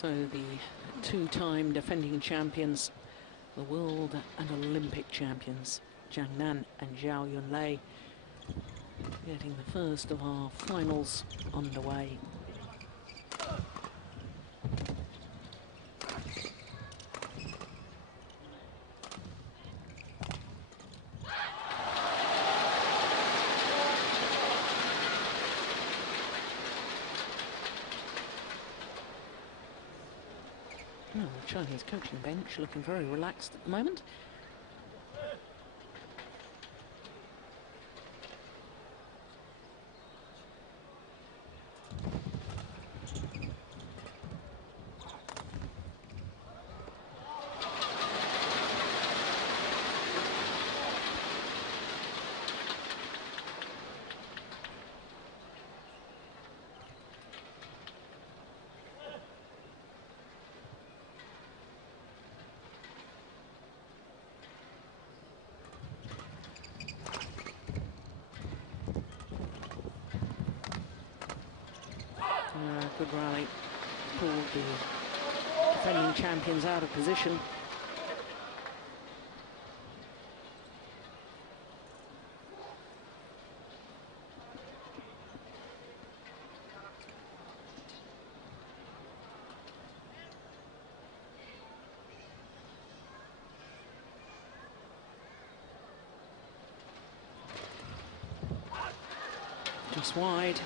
So the two-time defending champions, the world and Olympic champions, Zhang and Zhao Yunlei, getting the first of our finals underway. The Chinese coaching bench looking very relaxed at the moment. Good rally, pulled the defending champions out of position. Just wide.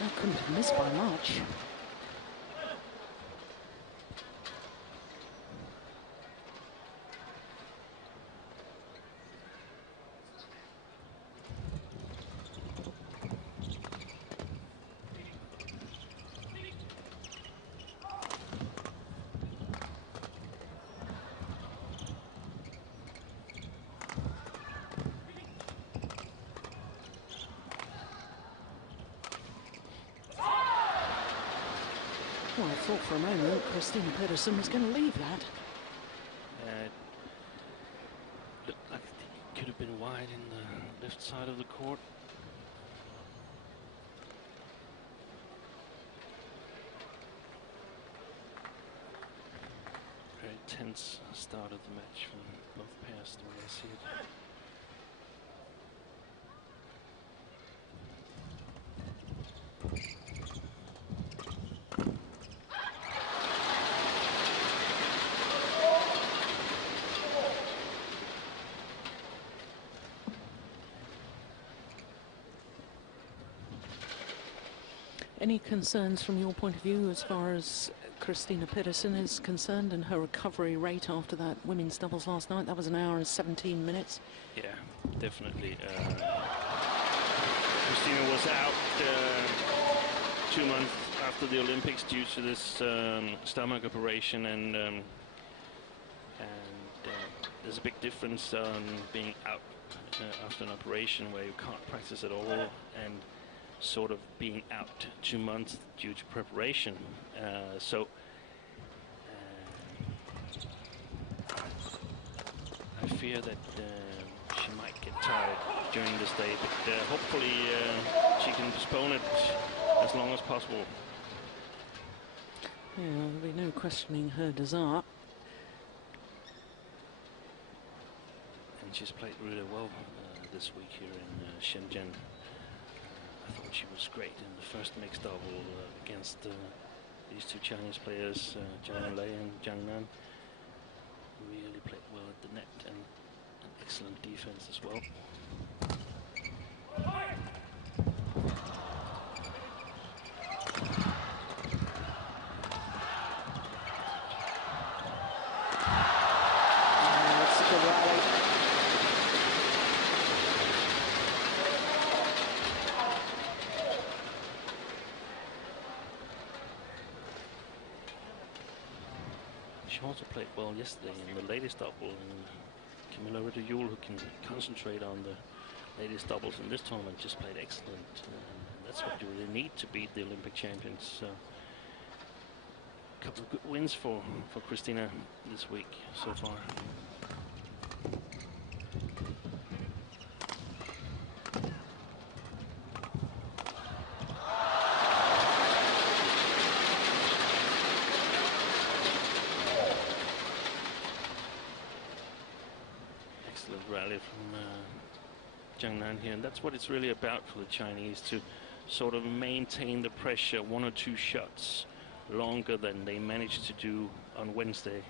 That couldn't have missed by much. Well, I thought for a moment Christinna Pedersen was going to leave that. Looked like it could have been wide in the left side of the court. Very tense start of the match from both pairs, the way I see it. Any concerns from your point of view as far as Christinna Pedersen is concerned and her recovery rate after that women's doubles last night? That was 1 hour and 17 minutes. Yeah, definitely. Christinna was out 2 months after the Olympics due to this stomach operation, and there's a big difference on being out after an operation where you can't practice at all, and sort of being out 2 months due to preparation. I fear that she might get tired during this day, but hopefully she can postpone it as long as possible. Yeah, there'll be no questioning her desire. And she's played really well this week here in Shenzhen. I thought she was great in the first mixed double against these two Chinese players, Yunlei and Zhang. Really played well at the net, and an excellent defense as well. That's a good rally. She also played well yesterday in the ladies double, and Camilla Ritter-Juhl, who can concentrate on the ladies doubles in this tournament, just played excellent. That's what you really need to beat the Olympic champions. So a couple of good wins for Christinna this week so far. excellent rally from Zhang here, and that's what it's really about for the Chinese, to sort of maintain the pressure 1 or 2 shots longer than they managed to do on Wednesday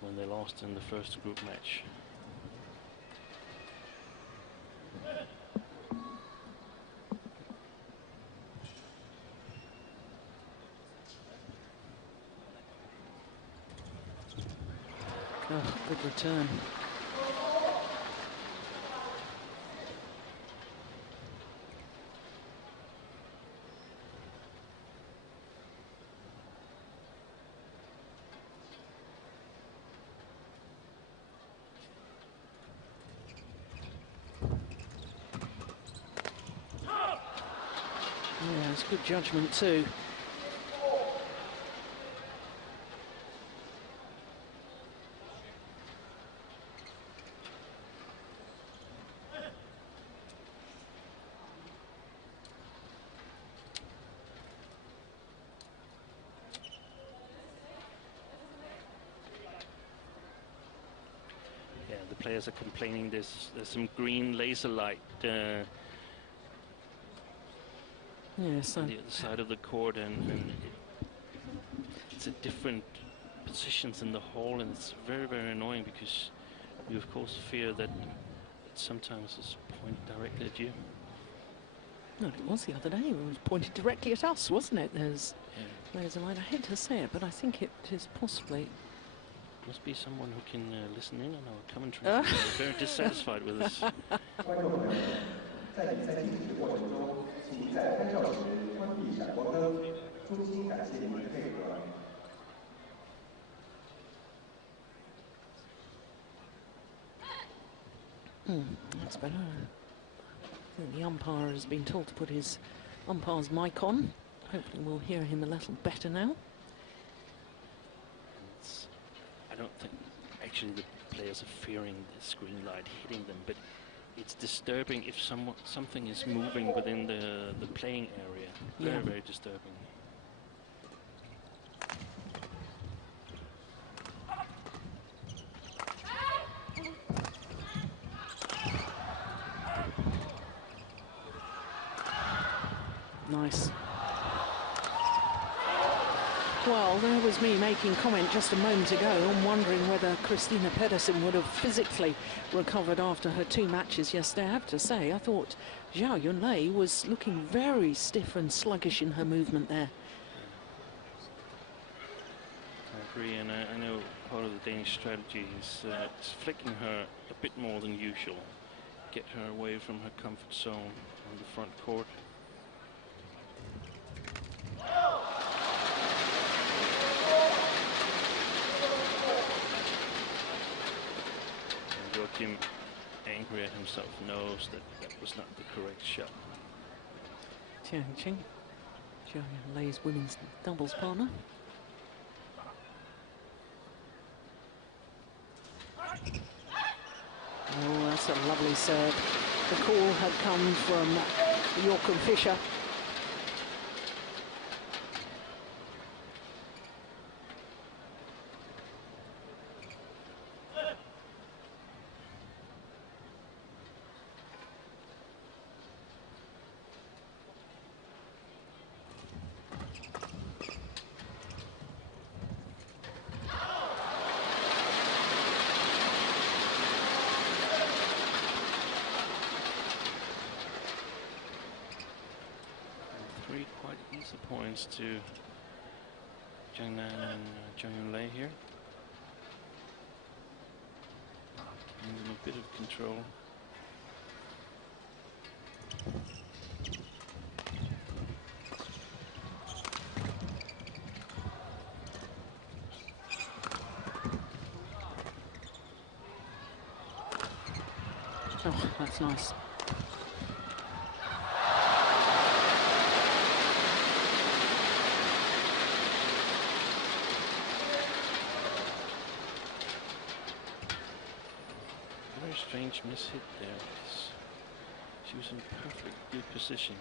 when they lost in the first group match. Oh, good return. Yeah, it's good judgment too. Yeah, the players are complaining there's some green laser light Yes, on the other side of the court, and it's at different positions in the hall, and it's very, very annoying because you of course fear that it sometimes is pointed directly at you. No, it was the other day. It was pointed directly at us, wasn't it? There's a line. I hate to say it, but I think it is possibly. Must be someone who can listen in on our commentary. They're very dissatisfied with us. That's better. I think the umpire has been told to put his umpire's mic on. Hopefully we'll hear him a little better now. I don't think actually the players are fearing the screen light hitting them, but it's disturbing if something is moving within the playing area. Very, very disturbing. Nice. Well, there was me making comment just a moment ago and wondering whether Christinna Pedersen would have physically recovered after her 2 matches yesterday. I have to say, I thought Zhao Yunlei was looking very stiff and sluggish in her movement there. I agree, and I know part of the Danish strategy is flicking her a bit more than usual. Get her away from her comfort zone on the front court. Joachim, angry at himself, knows that that was not the correct shot. Zhang, Zhao Yunlei's women's doubles partner. Oh, that's a lovely serve. The call had come from Joachim Fischer. Points to Zhang and Zhao Yunlei here. Giving them a bit of control. Oh, that's nice. Strange miss hit there. She was in perfect good position.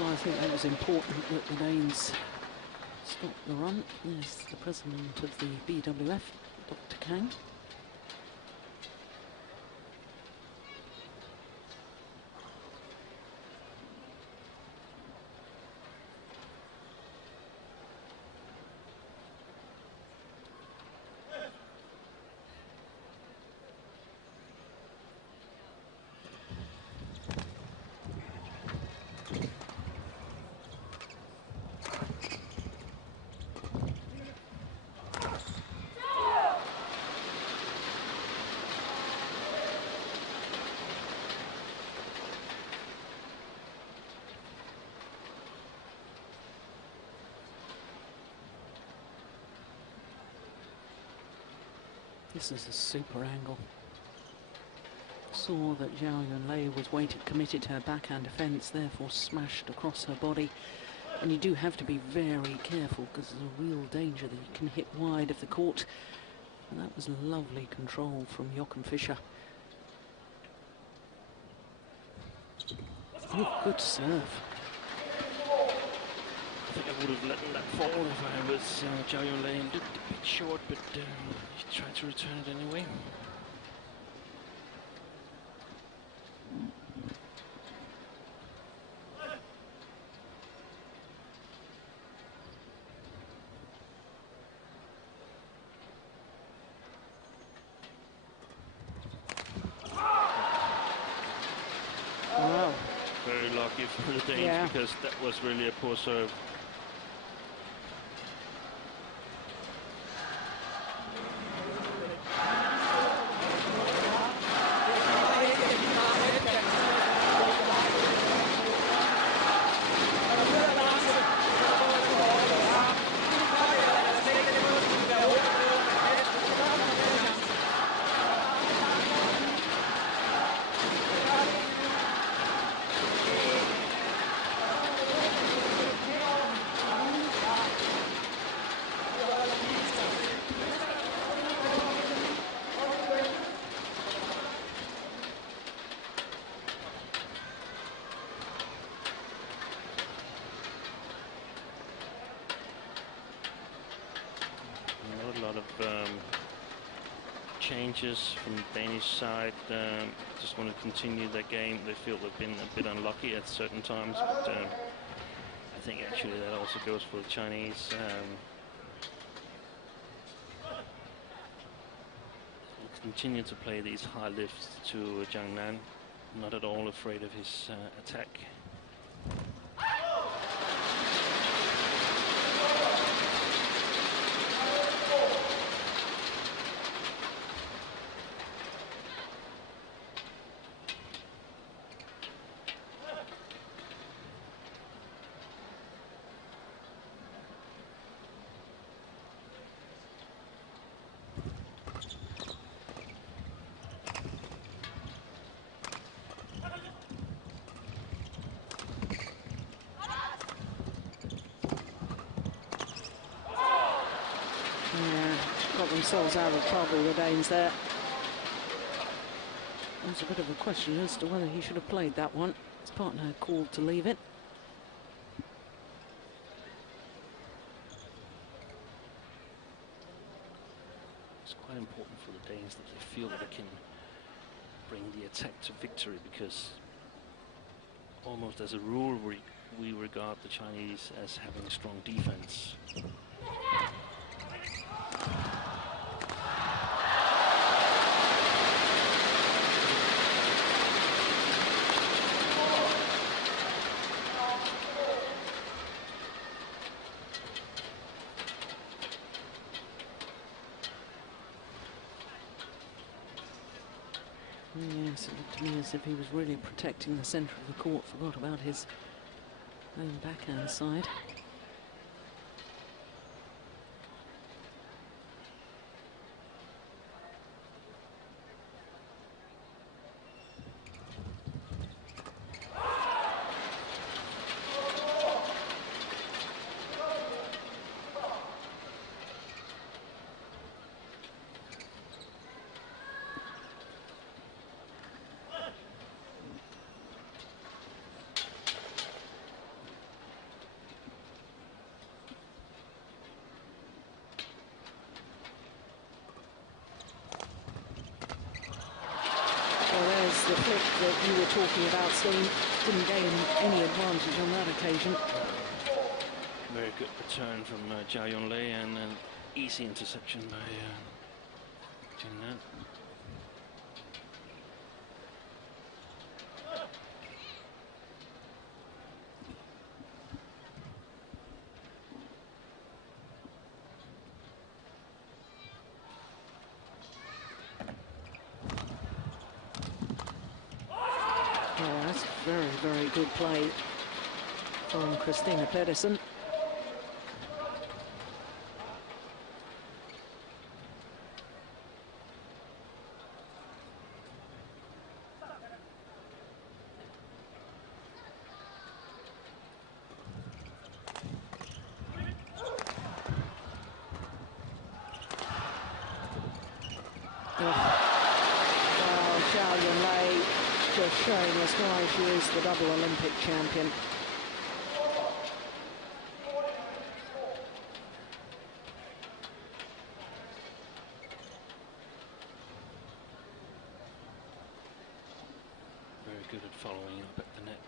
why I think that was important that the Danes stopped the run. Yes, the president of the BWF, Dr. Kang. This is a super angle. Saw that Zhao Yunlei was committed to her backhand defence, therefore smashed across her body. And you do have to be very careful because there's a real danger that you can hit wide of the court. And that was lovely control from Joachim Fischer. Oh, good serve. I think I would have let that fall if I was Zhao Yunlei. Looked a bit short, but he tried to return it anyway. Wow. Very lucky for the Danes, because that was really a poor serve. Changes from the Danish side. Just want to continue their game. They feel they've been a bit unlucky at certain times, but I think actually that also goes for the Chinese. Continue to play these high lifts to Zhang Nan, not at all afraid of his attack. Themselves out of trouble, the Danes there. There's a bit of a question as to whether he should have played that one. His partner called to leave it. It's quite important for the Danes that they feel that they can bring the attack to victory, because almost as a rule we regard the Chinese as having strong defense. Yes, it looked to me as if he was really protecting the centre of the court, forgot about his own backhand side. that you were talking about, Steen. Didn't gain any advantage on that occasion. Very good return from Zhao Yunlei and an easy interception by Zhang Nan. Oh, that's very, very good play from Christinna Pedersen. Zhao Yunlei just showing us why she is the double Olympic champion. Very good at following up at the net.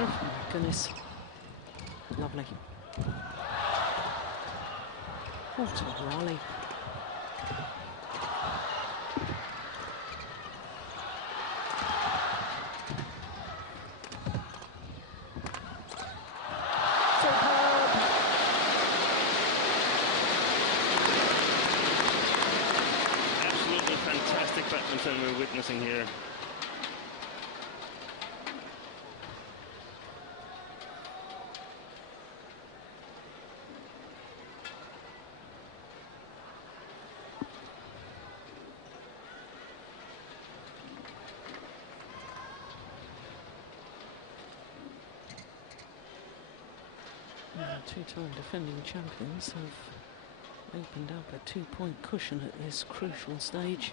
Oh my goodness. Lovely. What a rally. Superb. Absolutely fantastic badminton we're witnessing here. Two-time defending champions have opened up a 2-point cushion at this crucial stage.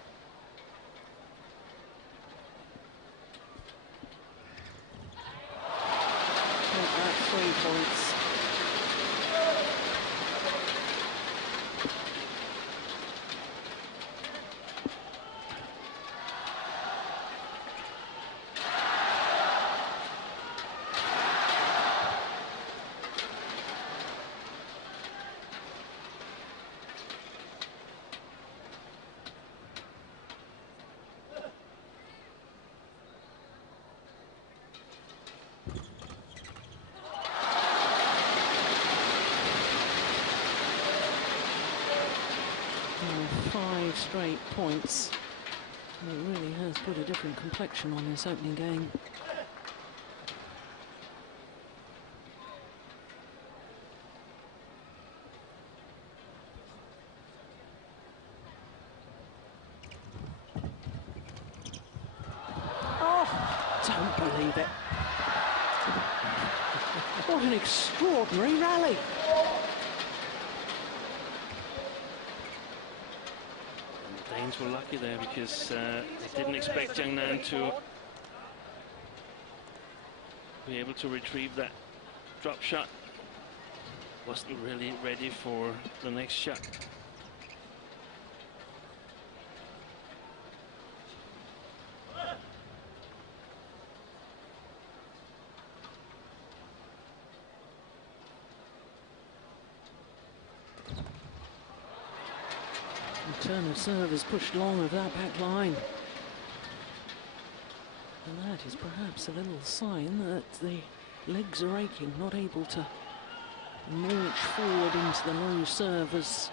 At 3 points. Five straight points. It really has put a different complexion on this opening game. Oh, don't believe it. What an extraordinary rally. Danes were lucky there because they didn't expect Zhang Nan to be able to retrieve that drop shot. Wasn't really ready for the next shot. Turn of serve has pushed long of that back line. And that is perhaps a little sign that the legs are aching, not able to launch forward into the low serve as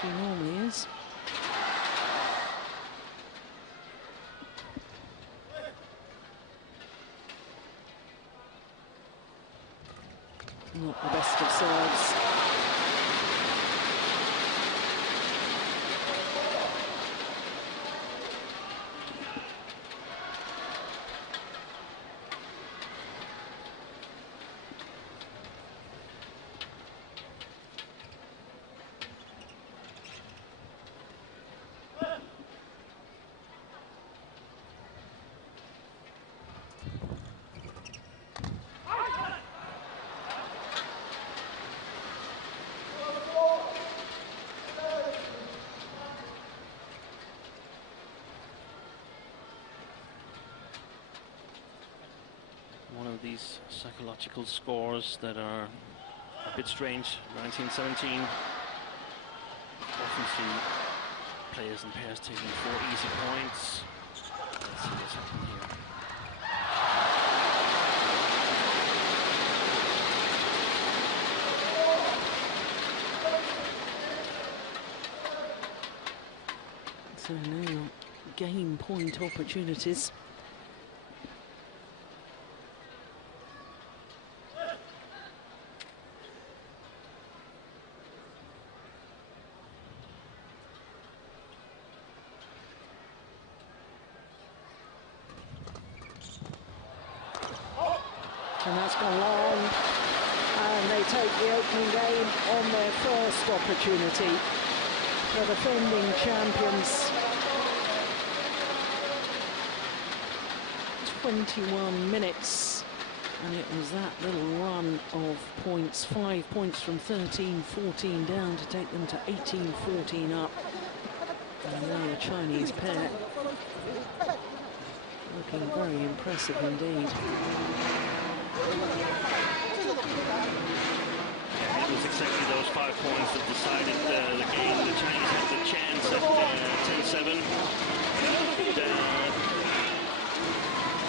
she normally is. Not the best of serves. These psychological scores that are a bit strange. 1917. Often see players and pairs taking 4 easy points. Let's see what's happening here. So now game point opportunities. And that's gone long, and they take the opening game on their first opportunity. The defending champions. 21 minutes, and it was that little run of points, 5 points from 13-14 down to take them to 18-14 up. And now the Chinese pair looking very impressive indeed. Yeah, it was exactly those 5 points that decided the game. The Chinese had the chance at 10-7.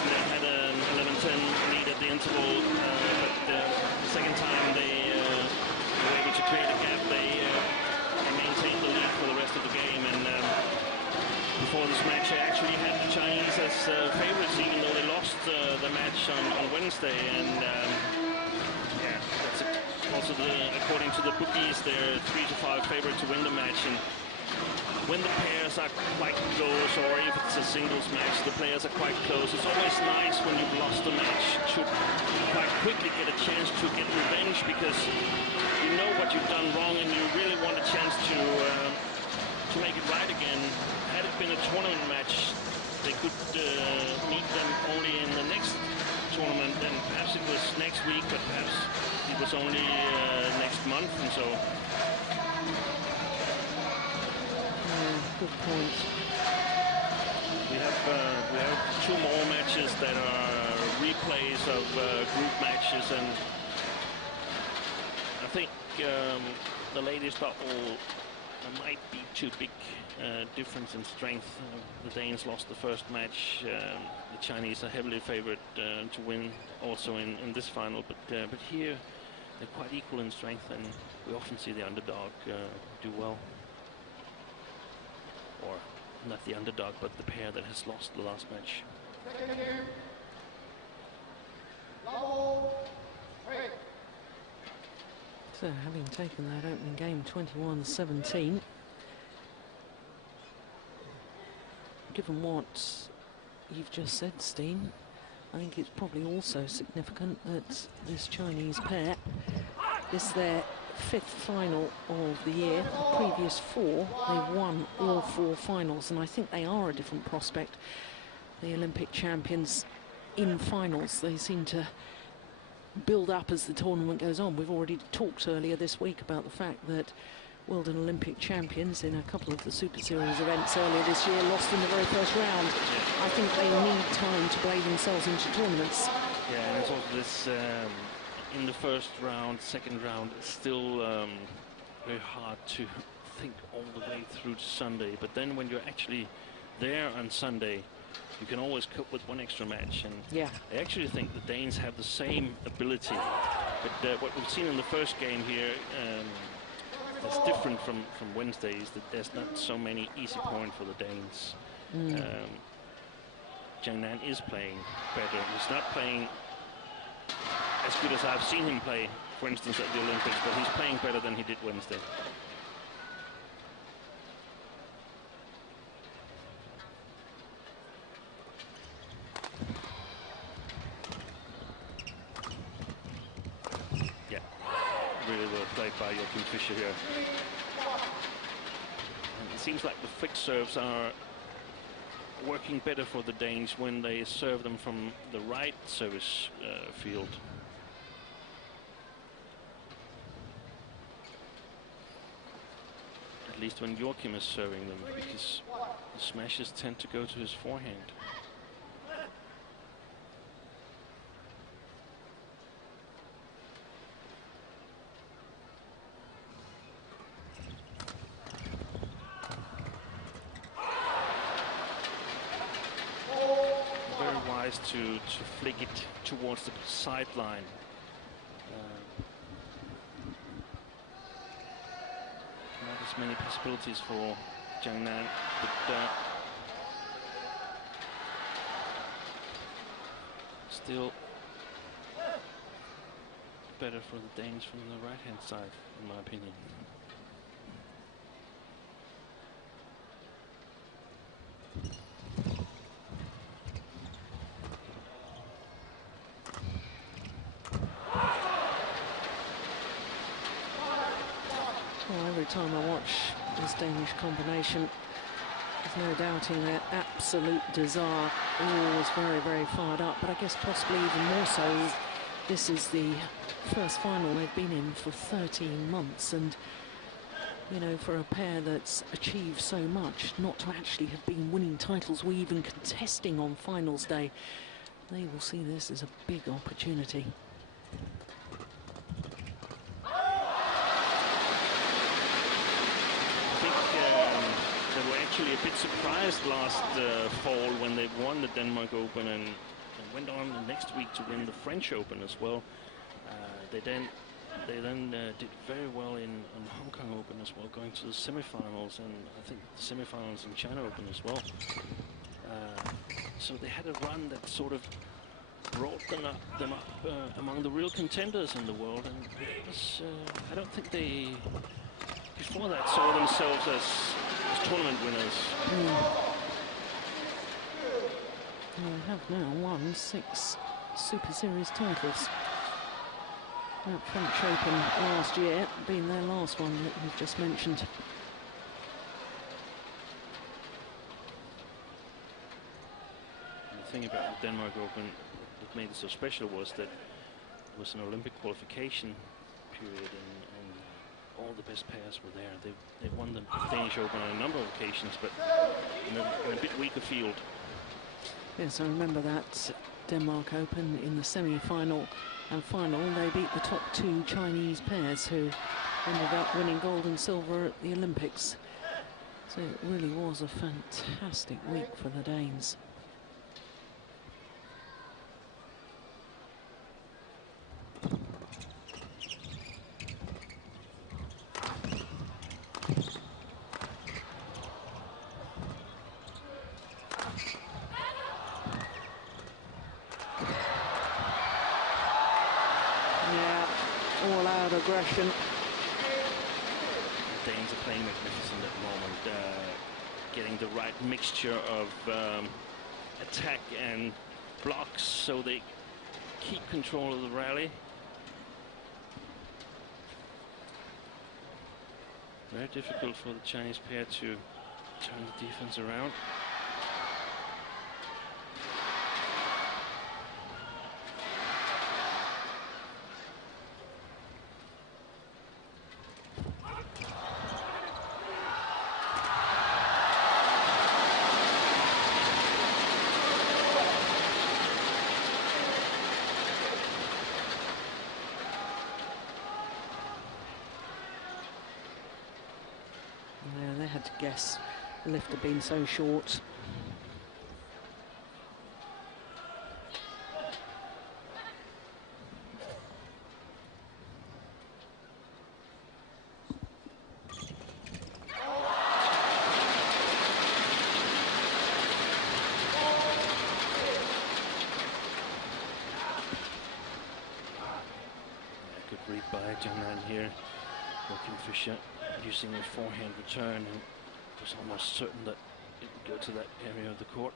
They had an 11-10 lead at the interval, but the second time they were able to create a gap. They maintained the lead for the rest of the game. And before this match, I actually had the Chinese as favorites, even though they lost the match on Wednesday. And yeah, that's also according to the bookies, they're 3 to 5 favorite to win the match. And when the pairs are quite close, or if it's a singles match, the players are quite close. It's always nice when you've lost a match to quite quickly get a chance to get revenge, because you know what you've done wrong and you really want a chance to make it right again. Had it been a tournament match, they could meet them only in the next tournament, and perhaps it was next week, but perhaps it was only next month, and so. Good point. We have 2 more matches that are replays of group matches, and I think the ladies double might be too big difference in strength. The Danes lost the first match. The Chinese are heavily favored to win also in this final, but here they're quite equal in strength, and we often see the underdog do well. Or not the underdog, but the pair that has lost the last match. So having taken that opening game 21-17, given what you've just said, Steen, I think it's probably also significant that this Chinese pair, this their 5th final of the year. The previous 4, they won all 4 finals, and I think they are a different prospect. The Olympic champions in finals, they seem to build up as the tournament goes on. We've already talked earlier this week about the fact that world and Olympic champions in a couple of the Super Series events earlier this year lost in the very first round. I think they need time to play themselves into tournaments. Yeah, and it's also this in the first round, second round, it's still very hard to think all the way through to Sunday. But then when you're actually there on Sunday, you can always cope with one extra match. And yeah, I actually think the Danes have the same ability But what we've seen in the first game here that's different from Wednesday is that there's not so many easy points for the Danes. Zhang Nan is playing better. He's not playing as good as I've seen him play, for instance, at the Olympics, but he's playing better than he did Wednesday. Yeah, really well played by Joachim Fischer here. And it seems like the fixed serves are working better for the Danes when they serve them from the right service field. At least when Joachim is serving them, because the smashes tend to go to his forehand. Very wise to flick it towards the sideline. Not as many possibilities for Zhang Nan, but still better for the Danes from the right-hand side, in my opinion. Well, every time I watch this Danish combination, there's no doubting their absolute desire. Always very, very fired up, but I guess possibly even more so. This is the first final they've been in for 13 months, and you know, for a pair that's achieved so much, not to actually have been winning titles or even contesting on finals day, they will see this as a big opportunity. They were actually a bit surprised last fall when they won the Denmark Open and went on the next week to win the French Open as well. They then did very well in Hong Kong Open as well, going to the semifinals, and I think the semifinals in China Open as well. So they had a run that sort of brought them up among the real contenders in the world, and it was, I don't think they before that saw themselves as tournament winners. They have now won 6 Super Series titles. That French Open last year being their last one that we've just mentioned. And the thing about the Denmark Open that made it so special was that it was an Olympic qualification period, and all the best pairs were there. They won the Danish Open on a number of occasions, but in a bit weaker field. Yes, I remember that Denmark Open in the semi-final and final. They beat the top 2 Chinese pairs who ended up winning gold and silver at the Olympics. So it really was a fantastic week for the Danes. Aggression. The Danes are playing magnificent at the moment, getting the right mixture of attack and blocks, so they keep control of the rally. Very difficult for the Chinese pair to turn the defense around. To guess the lift had been so short. Zhang here. Joachim Fischer using a forehand return, and it was almost certain that it would go to that area of the court.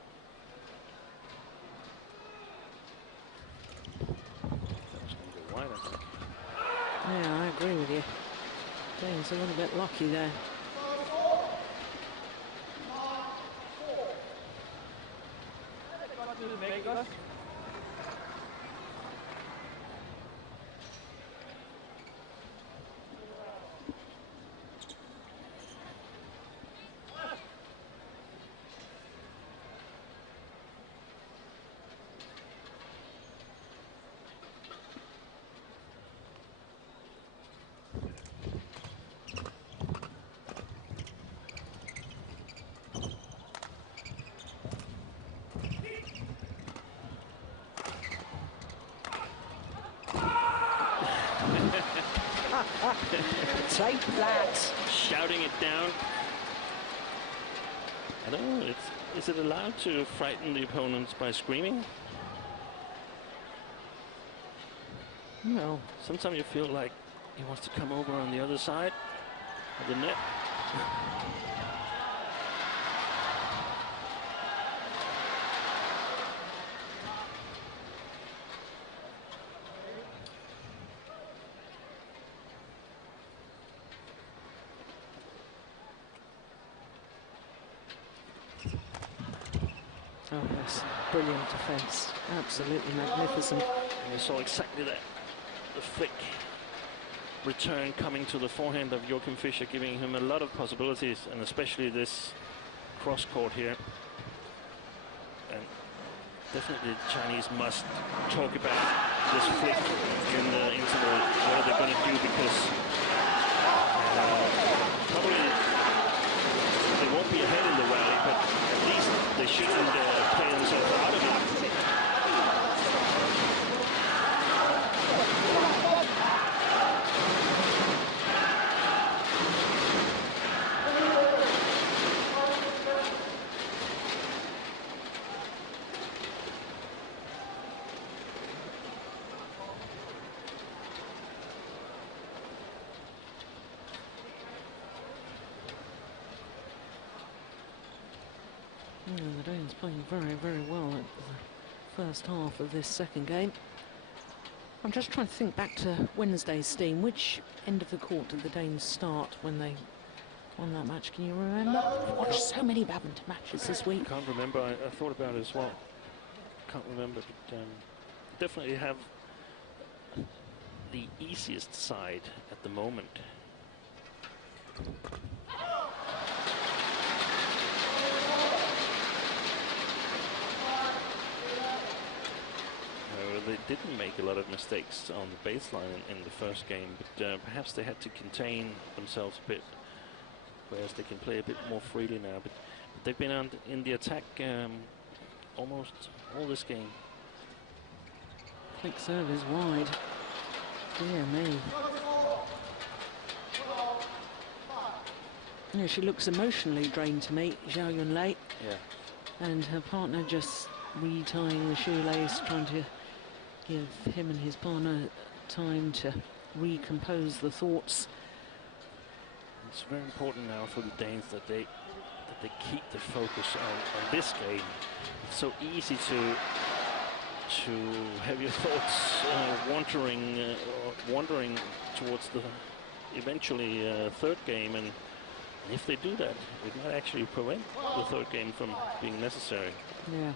That was going to go wide, I think. Yeah, I agree with you. Dane's a little bit lucky there. Take that! Shouting it down. I don't know, is it allowed to frighten the opponents by screaming? No. Sometimes you feel like he wants to come over on the other side of the net. Oh yes, brilliant defence, absolutely magnificent. And you saw exactly that, the flick return coming to the forehand of Joachim Fischer, giving him a lot of possibilities, and especially this cross court here. And definitely the Chinese must talk about this flick in the interval, what are they going to do, because probably they won't be ahead in the rally, but at least they shouldn't play themselves out of it. The Danes playing very, very well at the first half of this second game. I'm just trying to think back to Wednesday's team. Which end of the court did the Danes start when they won that match? Can you remember? I've watched so many badminton matches this week. I can't remember. I thought about it as well. Can't remember, but definitely have the easiest side at the moment. They didn't make a lot of mistakes on the baseline in the first game, but perhaps they had to contain themselves a bit, whereas they can play a bit more freely now. But they've been in the attack almost all this game. Flick serve is wide. Dear me. Yeah, she looks emotionally drained to me, Zhao Yunlei. Yeah. And her partner just retying the shoelace, trying to give him and his partner time to recompose the thoughts. It's very important now for the Danes that they keep the focus on this game. It's so easy to have your thoughts wandering towards the eventually third game, and if they do that, it might actually prevent the third game from being necessary. Yeah.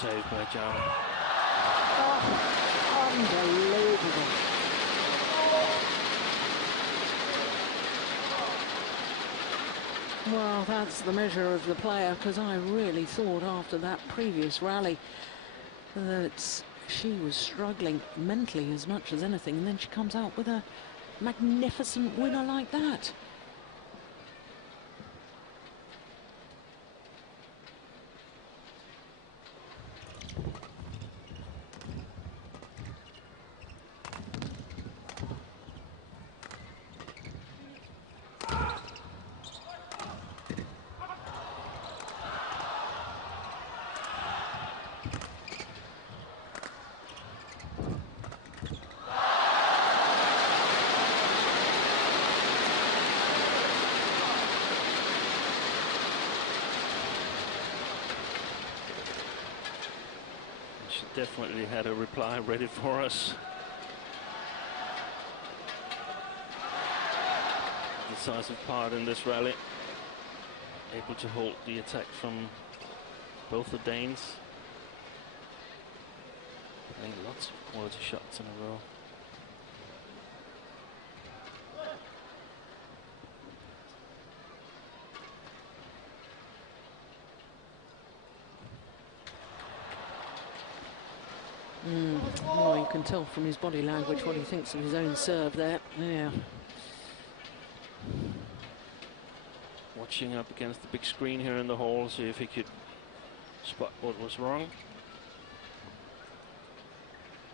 Saved by Zhao. Oh, unbelievable. Well, that's the measure of the player, because I really thought after that previous rally that she was struggling mentally as much as anything, and then she comes out with a magnificent winner like that. definitely had a reply ready for us. Decisive part in this rally. Able to hold the attack from both the Danes. Playing lots of quality shots in a row. Well, you can tell from his body language what he thinks of his own serve there. Yeah. Watching up against the big screen here in the hall, see if he could spot what was wrong.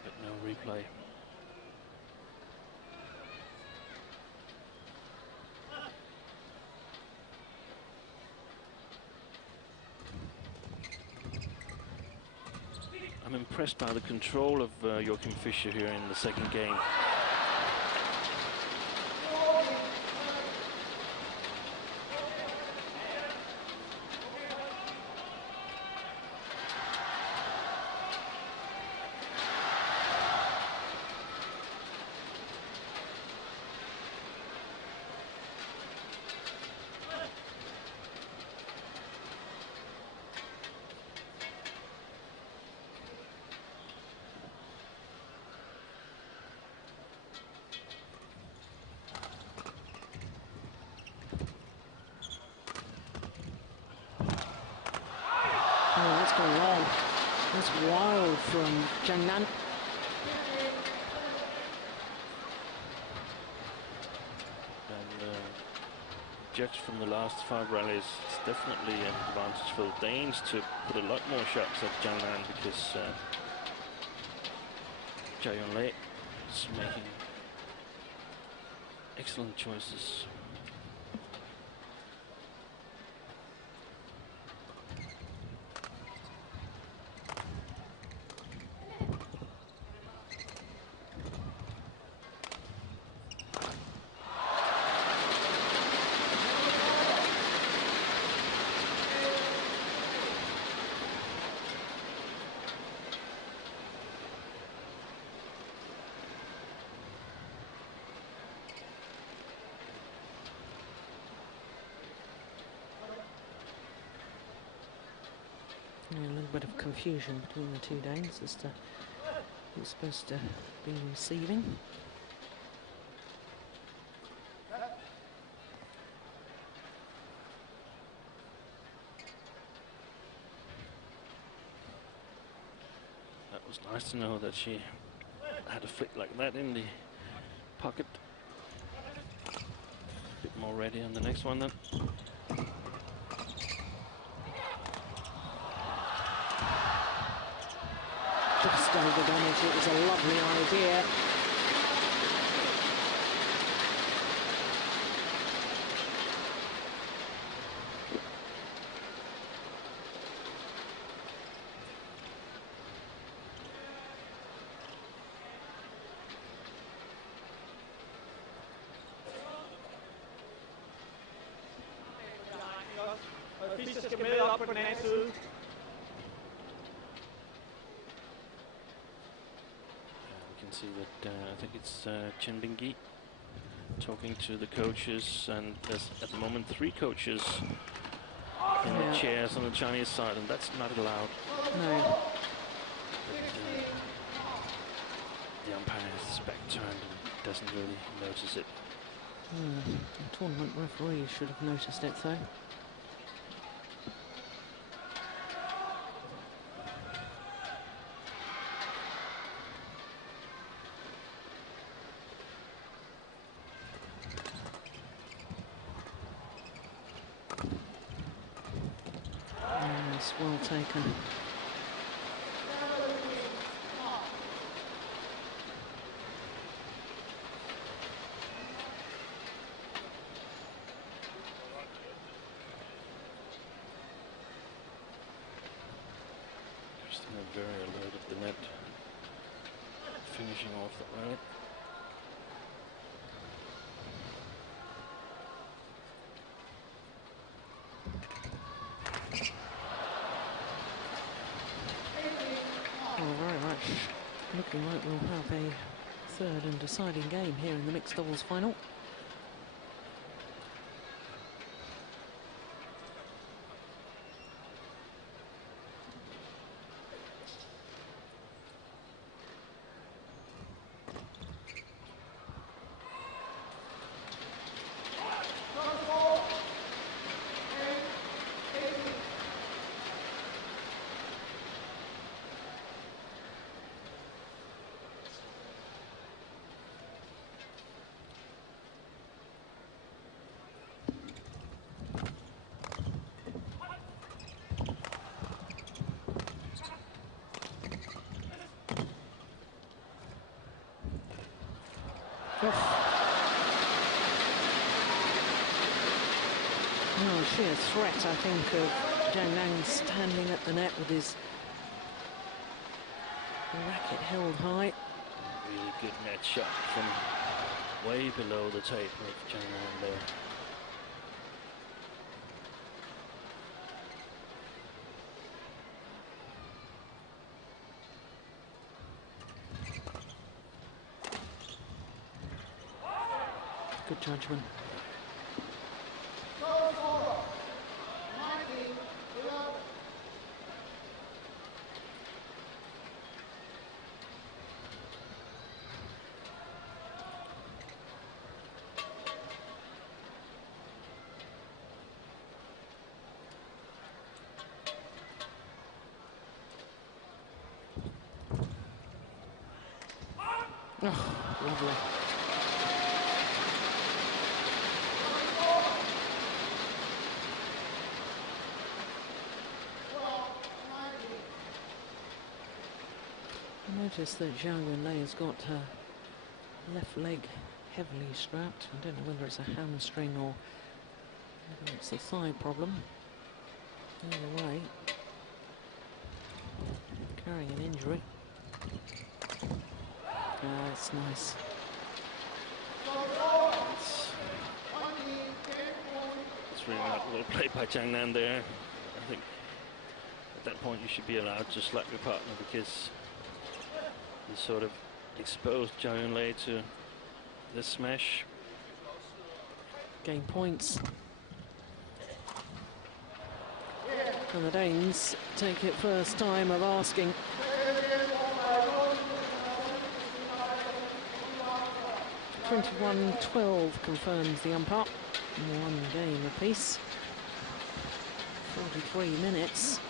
But no replay. I'm impressed by the control of Joachim Fischer here in the second game. What's going on? That's wild from Zhang. And judged from the last 5 rallies, it's definitely an advantage for the Danes to put a lot more shots at Zhang because Yunlei is making excellent choices. A little bit of confusion between the two Danes as to who's supposed to be receiving. That was nice to know that she had a flick like that in the pocket. A bit more ready on the next one then. Just over Danish, it was a lovely idea. Fischer skal med op på den anden side. See that I think it's Chen Bingyi talking to the coaches, and there's at the moment 3 coaches in the chairs on the Chinese side, and that's not allowed. No. But, the umpire has his back turned and doesn't really notice it. The tournament referee should have noticed it though. Well taken. Christinna very alert at the net, finishing off the rally. All right. Looking like we'll have a third and deciding game here in the mixed doubles final. Oh, sheer threat, I think, of Zhang standing at the net with his racket held high. Really good net shot from way below the tape of Zhang there. Good judgment. Oh, lovely. I noticed that Zhao Yunlei has got her left leg heavily strapped. I don't know whether it's a hamstring or whether it's a thigh problem. Either way, carrying an injury. That's nice. It's really not well played by Zhang there. I think at that point you should be allowed to slap your partner because he sort of exposed Zhao Yunlei to the smash. Game points. And the Danes take it first time of asking. 21-12 confirms the umpire. One game apiece. 43 minutes.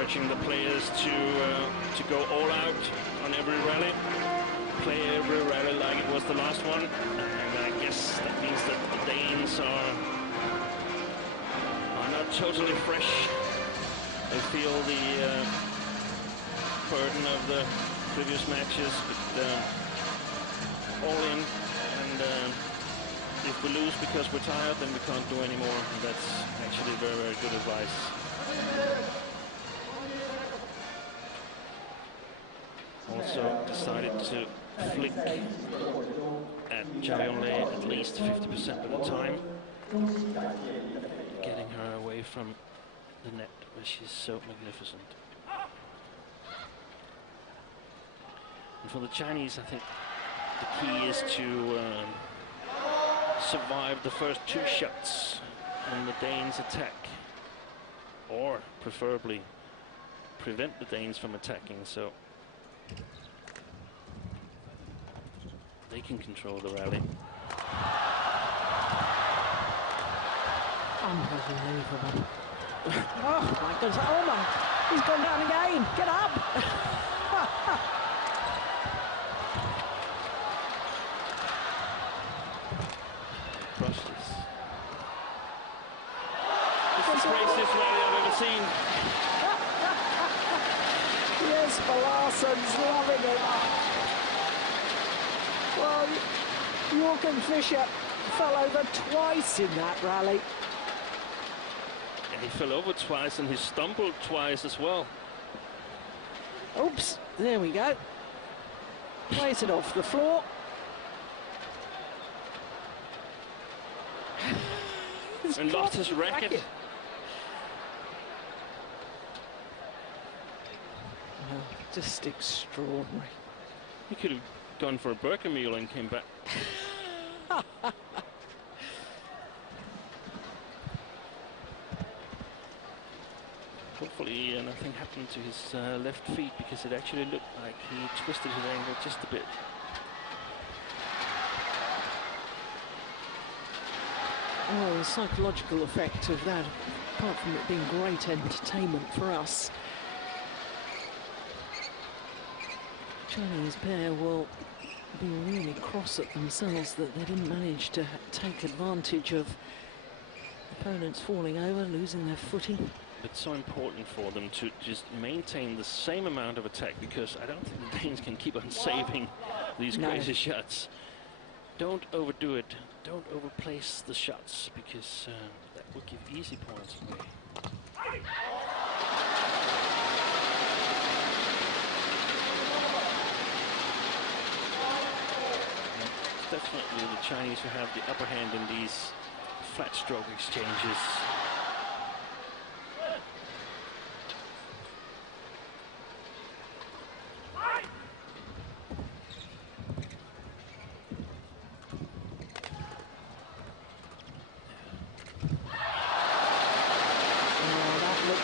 Urging the players to go all out on every rally, play every rally like it was the last one, and I guess that means that the Danes are not totally fresh. They feel the burden of the previous matches, but all in, and if we lose because we're tired, then we can't do anymore. And that's actually very, very good advice. Also decided to flick at Zhao Yunlei at least 50% of the time, getting her away from the net where she's so magnificent. And for the Chinese, I think the key is to survive the first two shots when the Danes attack, or preferably prevent the Danes from attacking, so they can control the rally. Unbelievable. Oh my goodness, oh my, he's gone down again, get up! Brushes. This is the craziest rally I've ever seen. Yes, Pedersen's loving it. Well, Joachim Fischer fell over twice in that rally. Yeah, he fell over twice and he stumbled twice as well. Oops, there we go. Plays it off the floor. And lost his racket. No, just extraordinary. He could have gone for a burger meal and came back. Hopefully nothing happened to his left feet, because it actually looked like he twisted his ankle just a bit. Oh, the psychological effect of that, apart from it being great entertainment for us. Chinese pair will be really cross at themselves that they didn't manage to take advantage of opponents falling over, losing their footing. It's so important for them to just maintain the same amount of attack, because I don't think the Danes can keep on saving these crazy shots. Don't overdo it. Don't overplace the shots, because that would give easy points away. It's definitely the Chinese who have the upper hand in these flat stroke exchanges.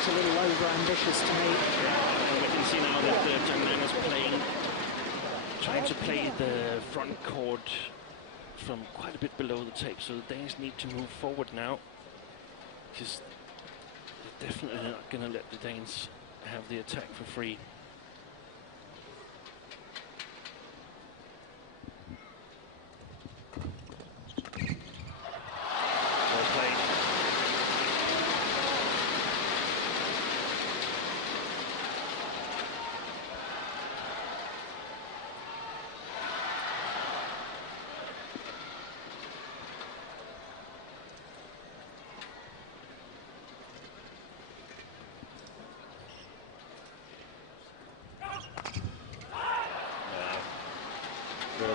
A little over-ambitious to me. We can see now that Zhang is trying to play the front court from quite a bit below the tape, so the Danes need to move forward now, because they're definitely not going to let the Danes have the attack for free. Well played.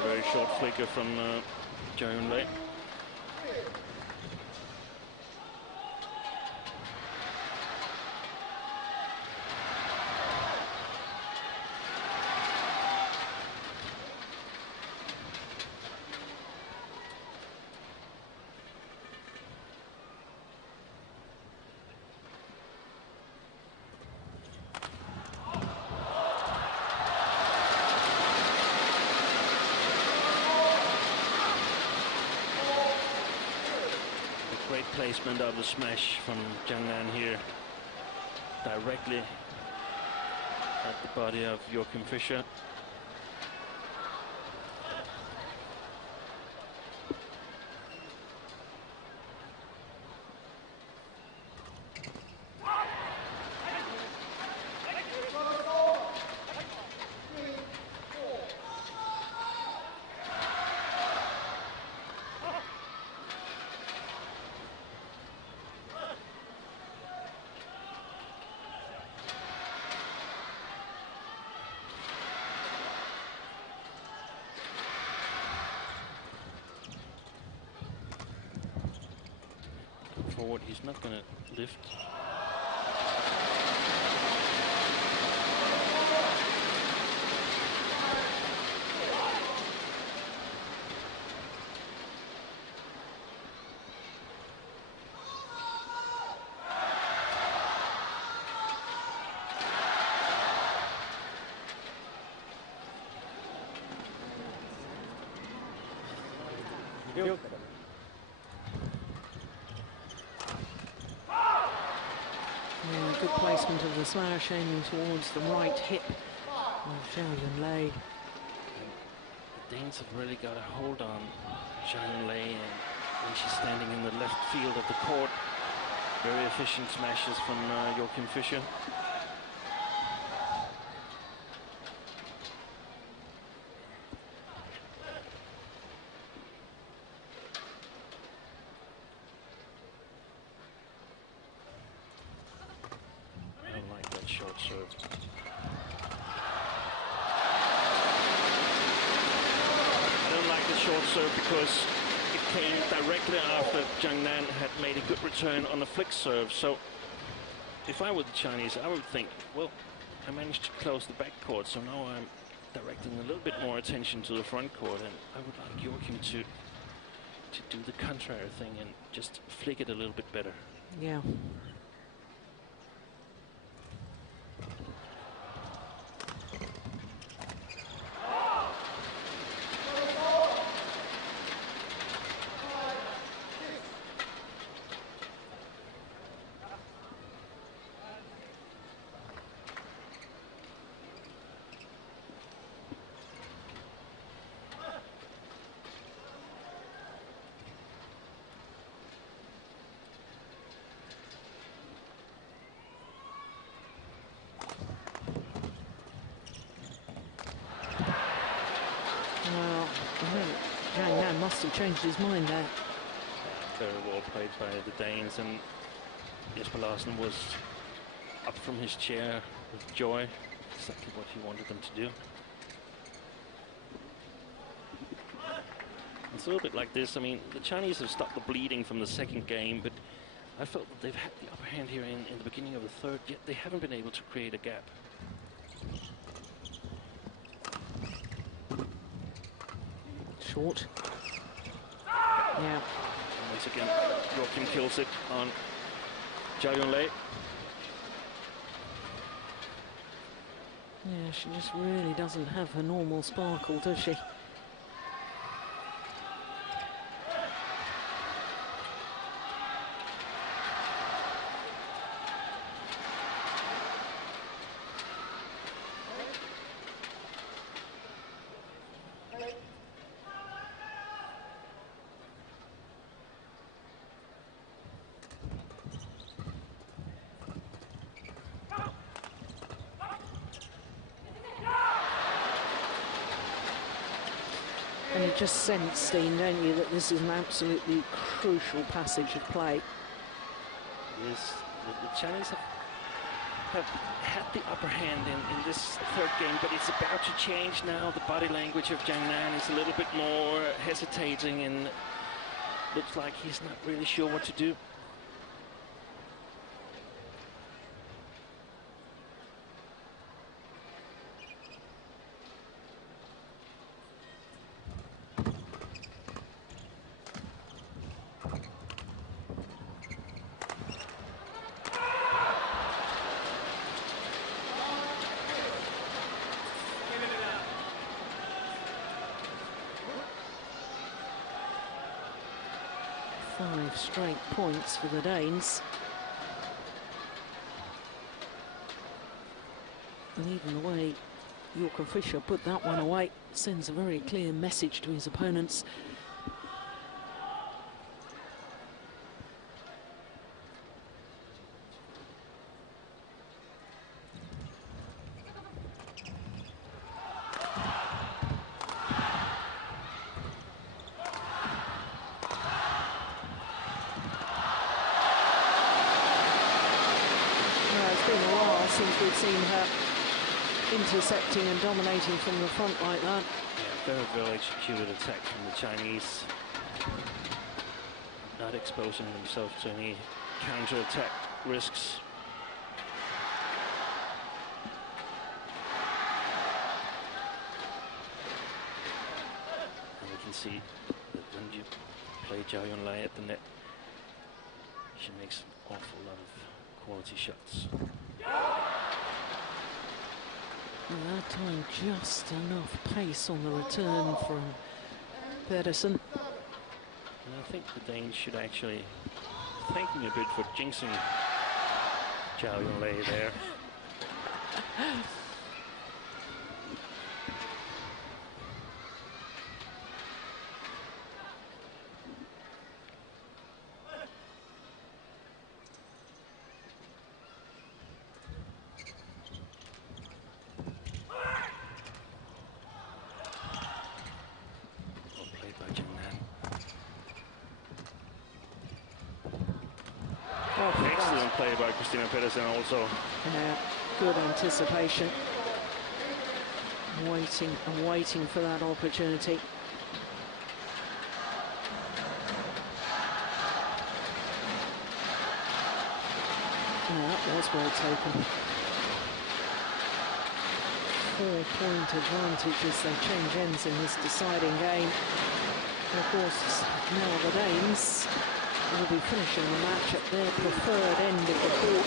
Very short flicker from Yunlei. Great placement of the smash from Zhang here, directly at the body of Joachim Fischer. Forward, he's not going to lift. placement of the smash, aiming towards the right hip of Zhao Yunlei. The Danes have really got a hold on Yunlei, and when she's standing in the left field of the court. Very efficient smashes from Joachim Fischer. I don't like that short serve. I don't like the short serve because it came directly after Zhang had made a good return on a flick serve. So if I were the Chinese, I would think, well, I managed to close the back court, so now I'm directing a little bit more attention to the front court, and I would like Joachim to do the contrary thing and just flick it a little bit better. Yeah. Well, Zhang must have changed his mind there. Very well played by the Danes, and Jesper Larsen was up from his chair with joy. Exactly what he wanted them to do. It's a little bit like this. I mean, the Chinese have stopped the bleeding from the second game, but I felt that they've had the upper hand here in the beginning of the third, yet they haven't been able to create a gap. Short. Yeah. And once again, Joachim kills it on Zhao Yunlei. Yeah, she just really doesn't have her normal sparkle, does she? And you just sense, Steen, don't you, that this is an absolutely crucial passage of play. Yes, the Chinese have had the upper hand in this third game, but it's about to change now. The body language of Zhang is a little bit more hesitating, and looks like he's not really sure what to do. Five straight points for the Danes. And even the way Joachim Fischer put that one away sends a very clear message to his opponents. Since we've seen her intercepting and dominating from the front like that. Yeah, very well executed attack from the Chinese. Not exposing themselves to any counter-attack risks. And we can see that when you play Zhao Yunlei at the net, she makes an awful lot of quality shots. And that time just enough pace on the return from Pedersen. And I think the Danes should actually thank me a bit for jinxing Zhao Yunlei there. Excellent play by Christinna Pedersen also. Yeah, good anticipation. Waiting and waiting for that opportunity. Yeah, that was well taken. 4-point advantage as they change ends in this deciding game. And of course, now the Danes will be finishing the match at their preferred end of the court.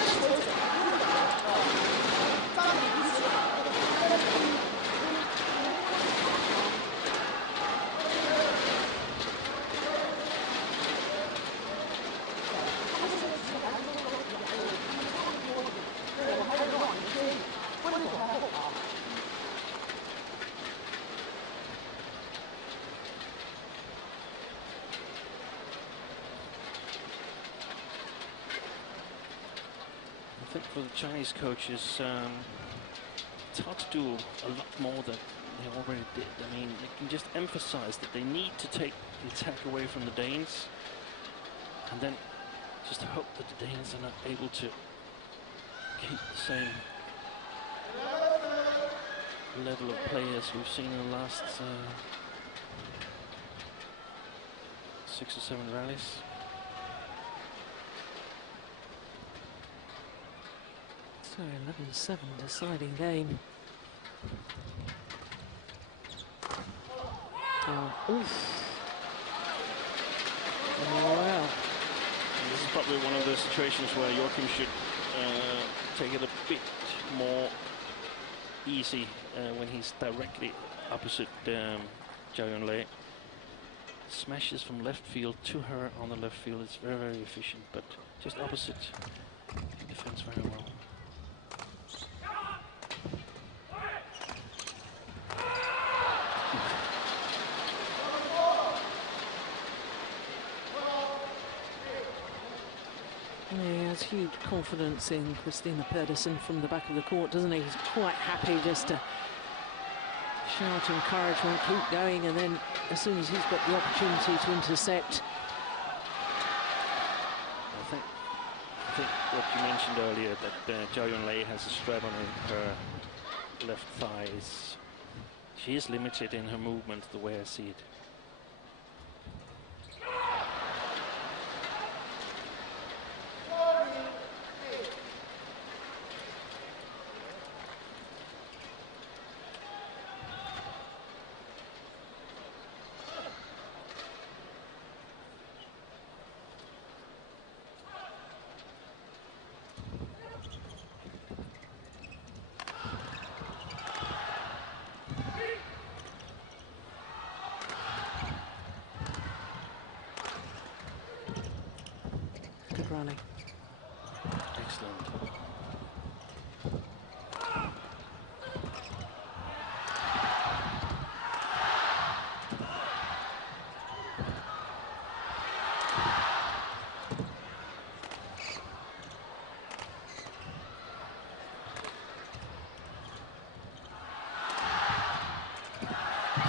I think for the Chinese coaches, it's hard to do a lot more than they already did. I mean, they can just emphasize that they need to take the attack away from the Danes, and then just hope that the Danes are not able to keep the same level of play as we've seen in the last 6 or 7 rallies. So 11-7 deciding game. Oh, oof. Oh, wow. This is probably one of those situations where Joachim should take it a bit more easy when he's directly opposite Zhao Yunlei. Smashes from left field to her on the left field. It's very, very efficient, but just opposite. He defends very well. He has huge confidence in Christinna Pedersen from the back of the court, doesn't he? He's quite happy just to shout encouragement, keep going, and then as soon as he's got the opportunity to intercept. I think what you mentioned earlier, that Zhao Yunlei has a strap on her left thigh. She is limited in her movement, the way I see it. Good rally. Excellent.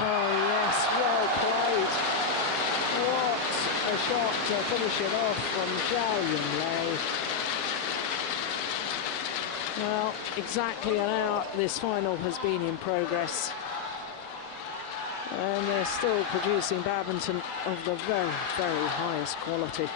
Oh yes, well played. What a shot to finish it off from Zhao Yunlei. Well, exactly an hour this final has been in progress. And they're still producing badminton of the very, very highest quality.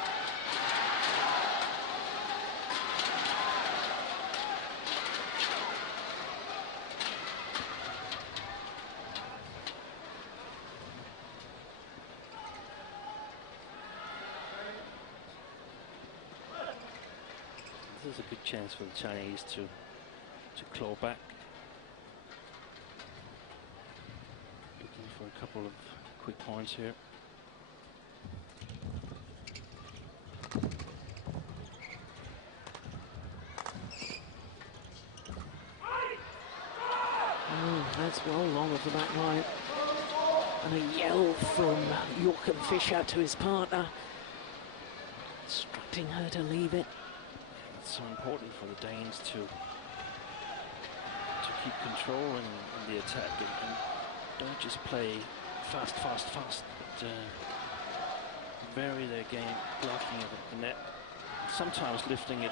This is a good chance for the Chinese to claw back. Looking for a couple of quick points here. well long of the back line. And a yell from Joachim Fischer to his partner, instructing her to leave it. It's so important for the Danes to keep control in the attack and don't just play fast, but vary their game, blocking it at the net, sometimes lifting it.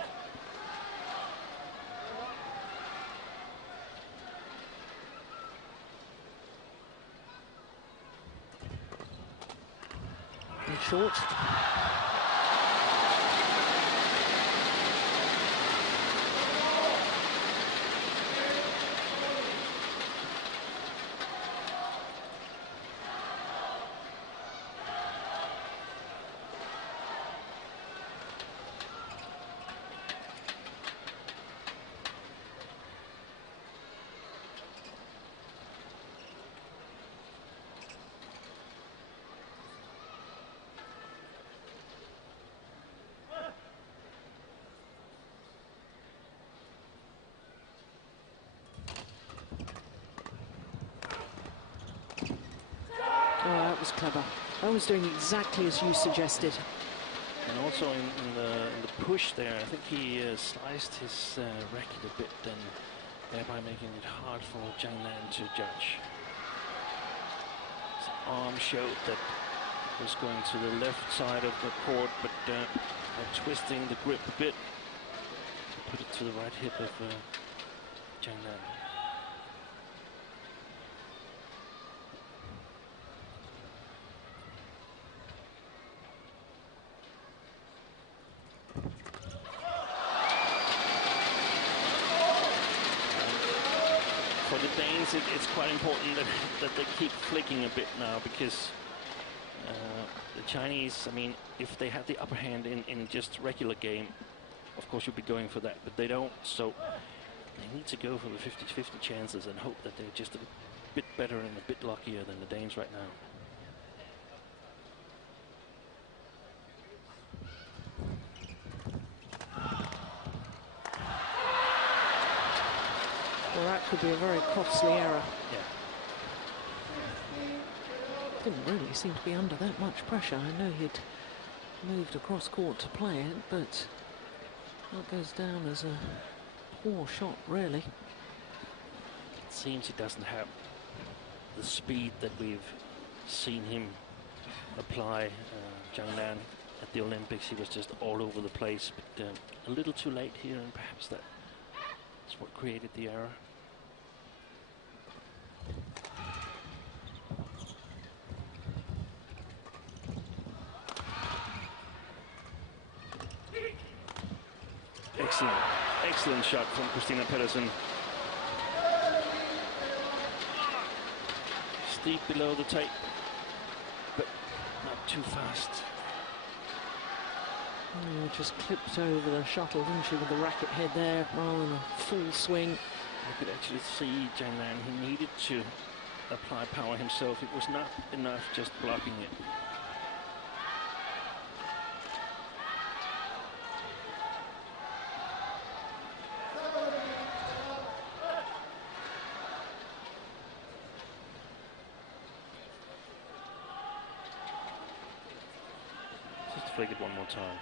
And short. Oh, that was clever. I was doing exactly as you suggested. And also in the push there, I think he sliced his racket a bit, and thereby making it hard for Zhang to judge. His arm showed that it was going to the left side of the court, but twisting the grip a bit, put it to the right hip of Zhang. For the Danes, it's quite important that they keep flicking a bit now, because the Chinese, I mean, if they had the upper hand in just regular game, of course you'd be going for that, but they don't, so they need to go for the 50-50 chances and hope that they're just a bit better and a bit luckier than the Danes right now. Well, that could be a very costly error. Yeah. Didn't really seem to be under that much pressure. I know he'd moved across court to play it, but that goes down as a poor shot, really. It seems he doesn't have the speed that we've seen him apply. Zhang at the Olympics, he was just all over the place, but a little too late here, and perhaps that's what created the error. Excellent shot from Christinna Pedersen. Steep below the tape, but not too fast. Oh, just clipped over the shuttle, didn't she, with the racket head there, rather than a full swing. You could actually see Zhang, he needed to apply power himself. It was not enough just blocking it. Just flick it one more time.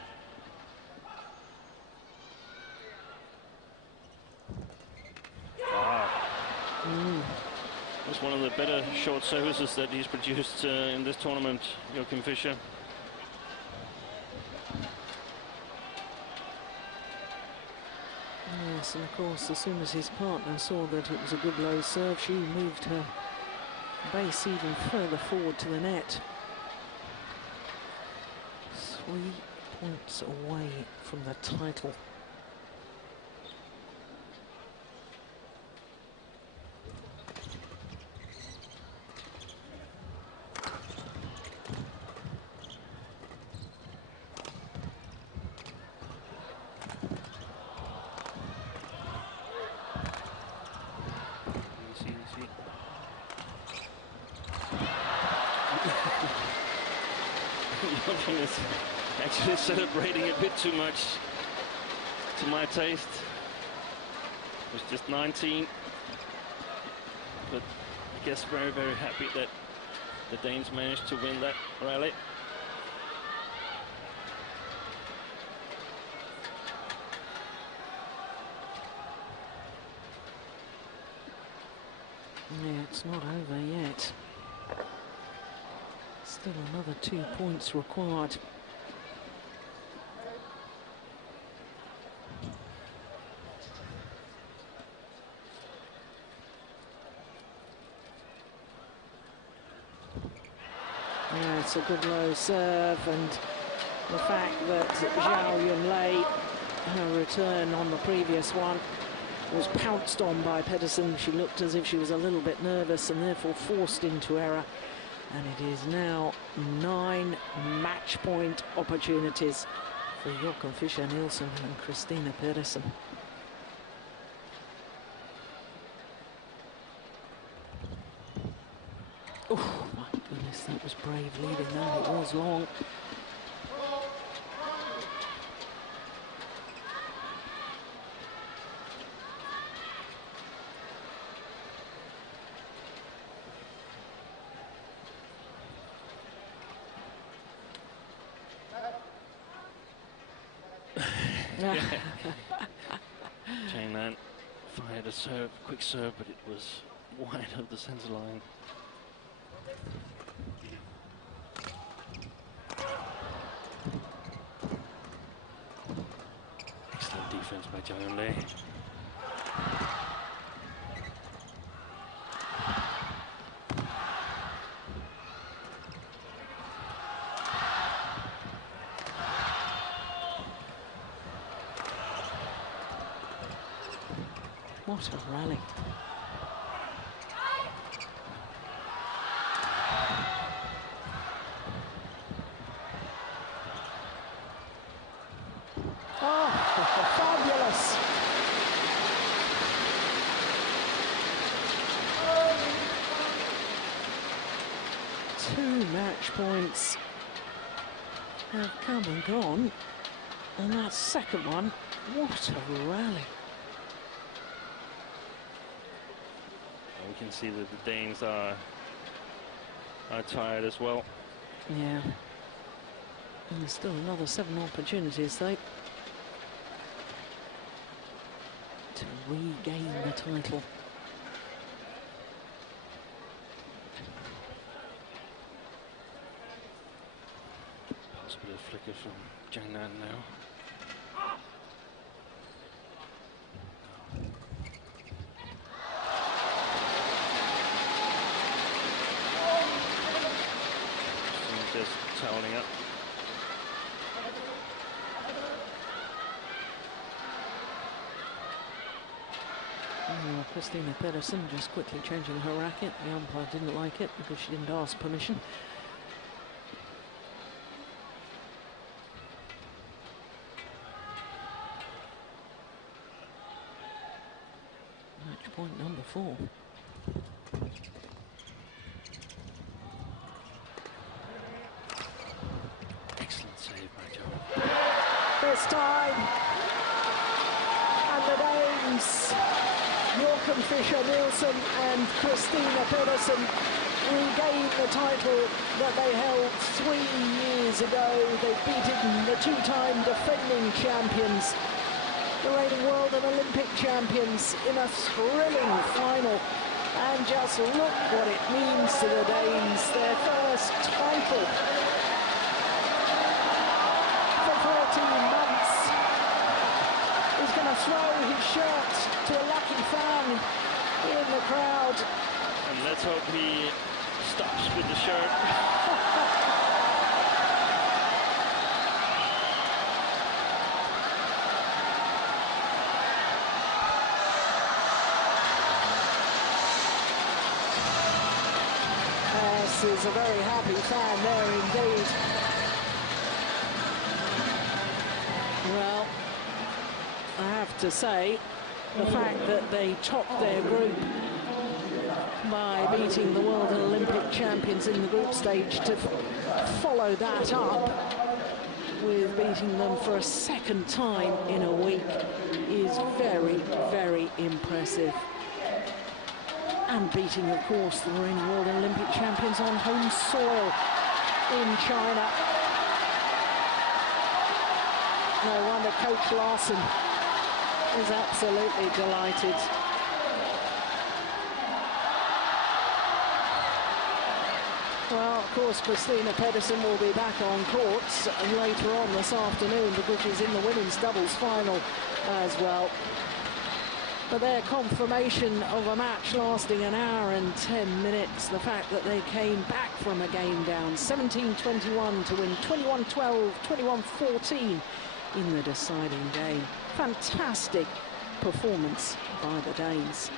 That's one of the better short services that he's produced in this tournament, Joachim Fischer. Yes, and of course, as soon as his partner saw that it was a good low serve, she moved her base even further forward to the net. 3 points away from the title. Joachim is actually celebrating a bit too much to my taste. It was just 19, but guess very, very happy that the Danes managed to win that rally. Yeah, it's not over yet. Still another 2 points required. Yeah, it's a good low serve, and the fact that Zhao Yunlei, her return on the previous one, was pounced on by Pedersen. She looked as if she was a little bit nervous and therefore forced into error. And it is now 9 match point opportunities for Joachim Fischer Nielsen and Christinna Pedersen. Oh my goodness, that was brave leading that. It was long. Zhang fired a serve, quick serve, but it was wide of the center line. Excellent defense by Yunlei. What a rally. Oh, fabulous. Two match points have come and gone. And that second one, what a rally. We can see that the Danes are tired as well. Yeah. And there's still another 7 opportunities, though, to regain the title. Possibly a flicker from Zhang now. Just toweling up. Oh, Christinna Pedersen just quickly changing her racket. The umpire didn't like it because she didn't ask permission. Match point number 4. This time, and the Danes, Joachim Fischer Nielsen and Christinna Pedersen, regain the title that they held 3 years ago. They've beaten the 2-time defending champions, the reigning world and Olympic champions, in a thrilling final. And just look what it means to the Danes, their first title. 14 months. He's going to throw his shirt to a lucky fan in the crowd. And let's hope he stops with the shirt. This is a very happy fan there indeed. Well, I have to say, the fact that they topped their group by beating the world and Olympic champions in the group stage, to follow that up with beating them for a 2nd time in a week, is very, very impressive. And beating, of course, the reigning world and Olympic champions on home soil in China. No wonder Coach Larson is absolutely delighted. Well, of course, Christinna Pedersen will be back on courts later on this afternoon because she's in the women's doubles final as well. But their confirmation of a match lasting an hour and 10 minutes, the fact that they came back from a game down 17-21 to win 21-12, 21-14 in the deciding game. Fantastic performance by the Danes.